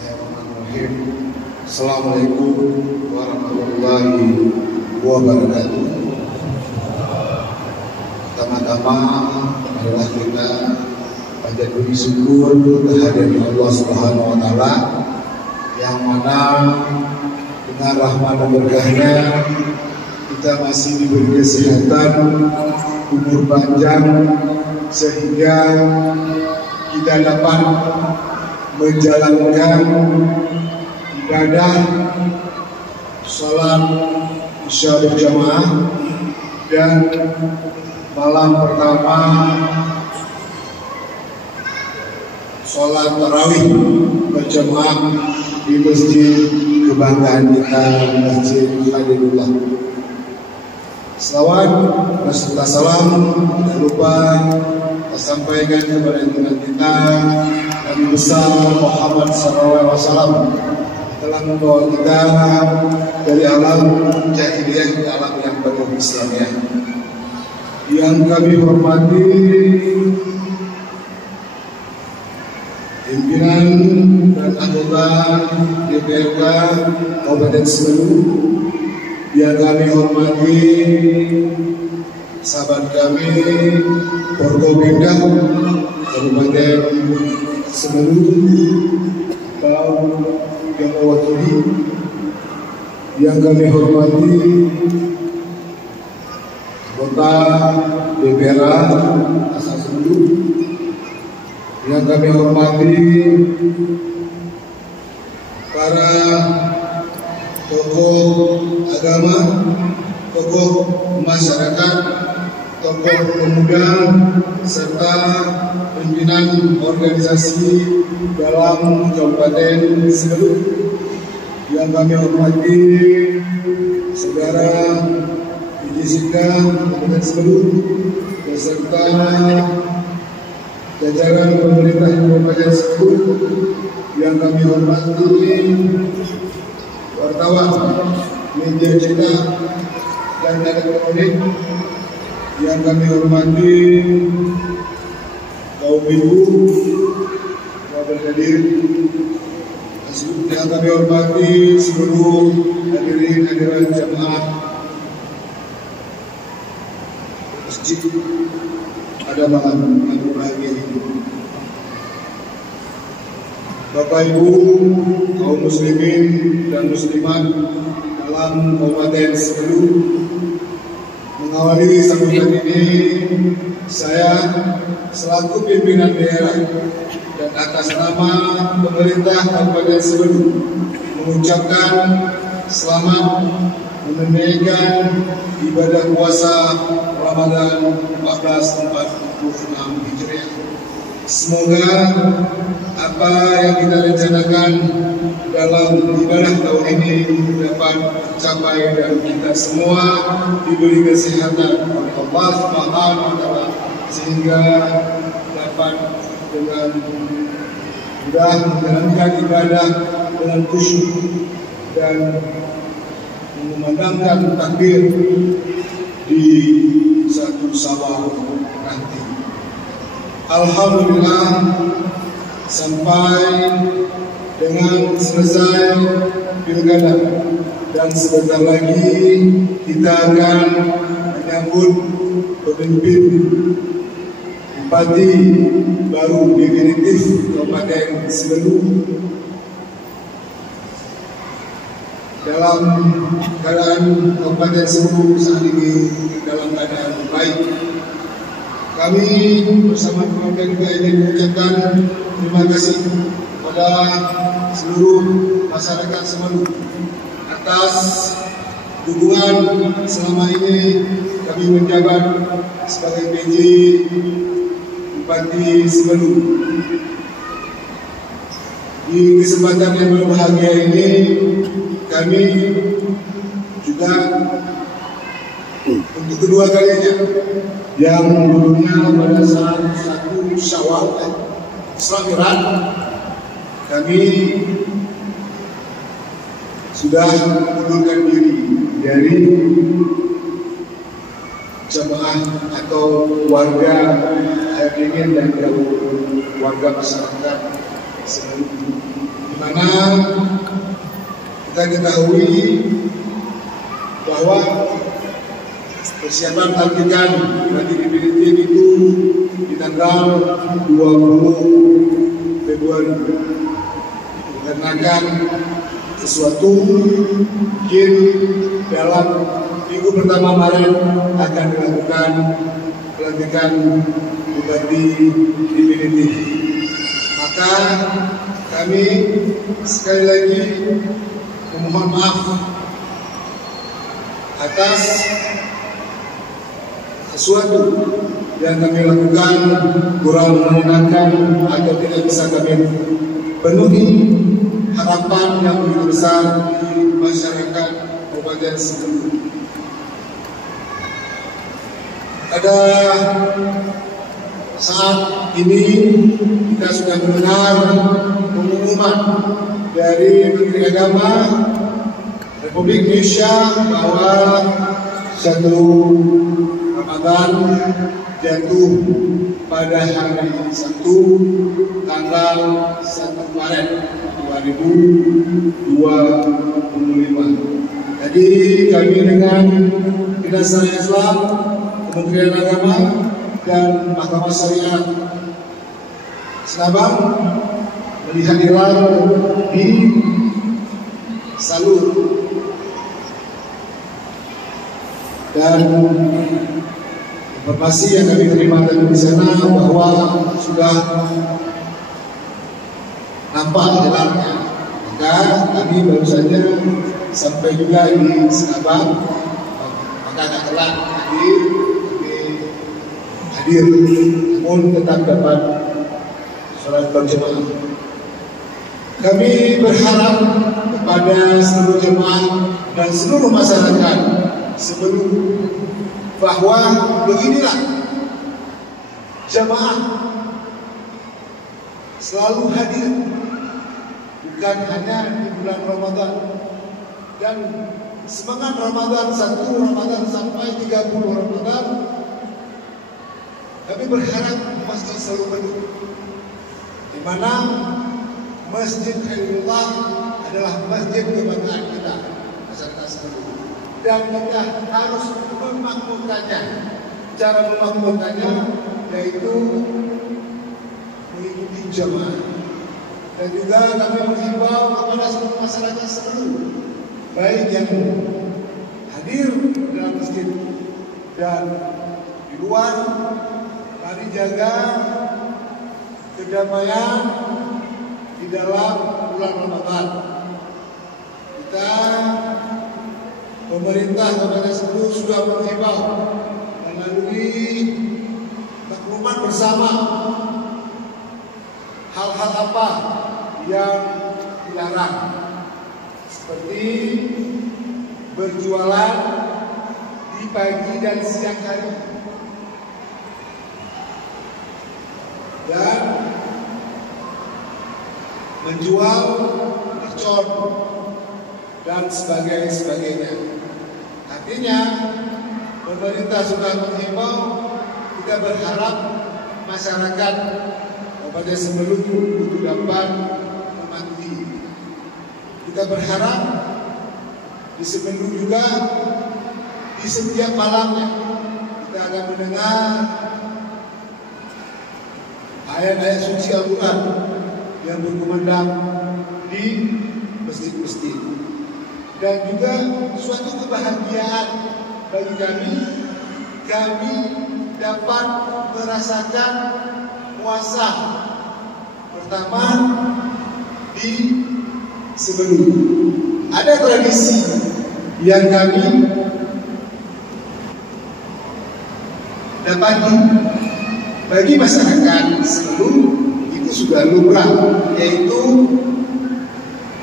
Bismillahirrahmanirrahim. Assalamualaikum warahmatullahi wabarakatuh. Pertama-tama adalah kita panjat puji syukur kehadiran Allah Subhanahu wa taala yang mana dengan rahmat dan berkahnya kita masih diberi kesehatan, umur panjang, sehingga kita dapat menjalankan ibadah salat isya berjamaah dan malam pertama salat tarawih berjamaah di masjid kebanggaan kita, Masjid Khairullah. Selawat dan salam tidak lupa sampaikan kepada junjungan kita Nabi besar Muhammad SAW telah membawa kita dari alam jahiliyah ke alam yang penuh Islamiyah. Yang kami hormati pimpinan dan anggota DPRK Kabupaten Semeru, yang kami hormati sahabat kami Forkopimda Kabupaten Semeru atau yang mewakili, yang kami hormati anggota DPRA Asal Semeru, yang kami hormati para tokoh agama, tokoh masyarakat, tokoh pemuda, serta pimpinan organisasi dalam Kabupaten Semeru. Yang kami hormati saudara Jessica Kabupaten Semeru beserta jajaran pemerintah Kabupaten Semeru. Yang kami hormati wartawan, media cetak dan elektronik. Yang kami hormati kaum ibu yang berhadir, yang kami hormati seluruh hadirin jamaah masjid pada malam yang berbahagia ini. Bapak Ibu kaum muslimin dan muslimat dalam Kabupaten Semeru, mengawali sambutan ini saya selaku pimpinan daerah dan atas nama pemerintah Kabupaten Semeru mengucapkan selamat menunaikan ibadah puasa Ramadan 1446 Hijriah. Semoga apa yang kita rencanakan dalam ibadah tahun ini dapat tercapai dan kita semua diberi kesehatan oleh Allah Subhanahu wa taala sehingga dapat dengan mudah menjalankan ibadah dengan khusyuk dan mengumandangkan takbir di satu Syawal nanti. Alhamdulillah, sampai dengan selesai pilkada dan sebentar lagi kita akan menyambut pemimpin bupati baru definitif Kabupaten Semeru dalam keadaan Kabupaten Semeru saat ini dalam keadaan baik. Kami bersama keluarga juga ingin mengucapkan terima kasih kepada seluruh masyarakat Semeru atas dukungan selama ini kami menjabat sebagai PJ Bupati Semeru. Di kesempatan yang berbahagia ini kami juga untuk kedua kalinya yang dulunya pada saat 1 Syawal Selamiran kami sudah mengundurkan diri dari jemaah atau warga air dingin dan warga masyarakat seluruh mana kita ketahui bahwa persiapan pelantikan bagi definitif itu di tanggal 20 Februari. Dikarenakan sesuatu mungkin dalam minggu pertama Maret akan dilakukan pelantikan bupati definitif. Maka kami sekali lagi memohon maaf atas sesuatu yang kami lakukan kurang menggunakan atau tidak bisa kami penuhi harapan yang begitu besar di masyarakat Kabupaten Sebelu. Pada saat ini kita sudah mendengar pengumuman dari Menteri Agama Republik Indonesia bahwa 1 Ramadan jatuh pada hari Sabtu tanggal 1 Maret 2025. Jadi kami dengan Dinas Syariah Islam, Kementerian Agama dan Mahkamah Syariah Selabang melihat hilal di Salur, dan informasi yang kami terima dari di sana bahwa sudah nampak hilalnya. Maka kami baru saja sampai juga di Selabang, maka agak telat hadir, namun tetap dapat sholat berjamaah. Kami berharap kepada seluruh jemaah dan seluruh masyarakat Sebelu bahwa beginilah jemaah selalu hadir, bukan hanya di bulan Ramadan, dan semangat Ramadan 1 Ramadan sampai 30 Ramadan. Kami berharap masjid selalu penuh, di mana Masjid Khairullah adalah masjid kebanggaan kita, masyarakat Sebelu, dan kita harus memakmurkannya. Cara memakmurkannya yaitu mengikuti jamaah, dan juga kami menghimbau kepada seluruh masyarakat Sebelu, baik yang hadir dalam masjid dan di luar, mari jaga kedamaian di dalam bulan Ramadan. Kita pemerintah Kabupaten Sebelu sudah menghimbau melalui maklumat bersama hal-hal apa yang dilarang, seperti berjualan di pagi dan siang hari, dan menjual mercon dan sebagainya. Artinya pemerintah sudah menghimbau, kita berharap masyarakat Kabupaten Sebelu untuk dapat mematuhi. Kita berharap di Sebelu juga di setiap malamnya kita akan mendengar ayat-ayat suci Al-Quran yang berkumandang di masjid-masjid, dan juga suatu kebahagiaan bagi kami dapat merasakan puasa pertama di Sebelu. Ada tradisi yang kami dapati bagi masyarakat Sebelu itu sudah lumrah, yaitu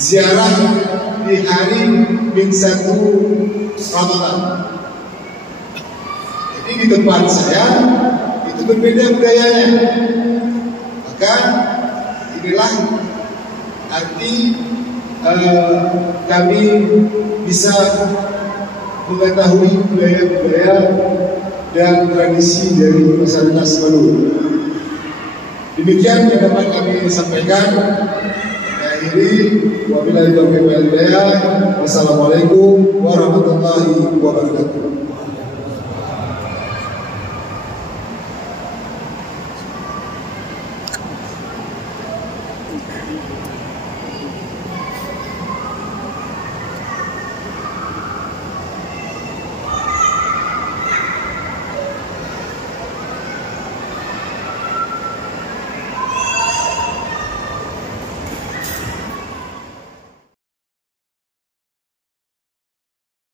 ziarah di hari min 1 Ramadan. Jadi di tempat saya itu berbeda budayanya. Maka inilah arti kami bisa mengetahui budaya-budaya dan tradisi dari masyarakat Sebelu. Demikian yang dapat kami sampaikan. akhiri. Wabillahi taufiq wal hidayah. Wassalamualaikum warahmatullahi wabarakatuh.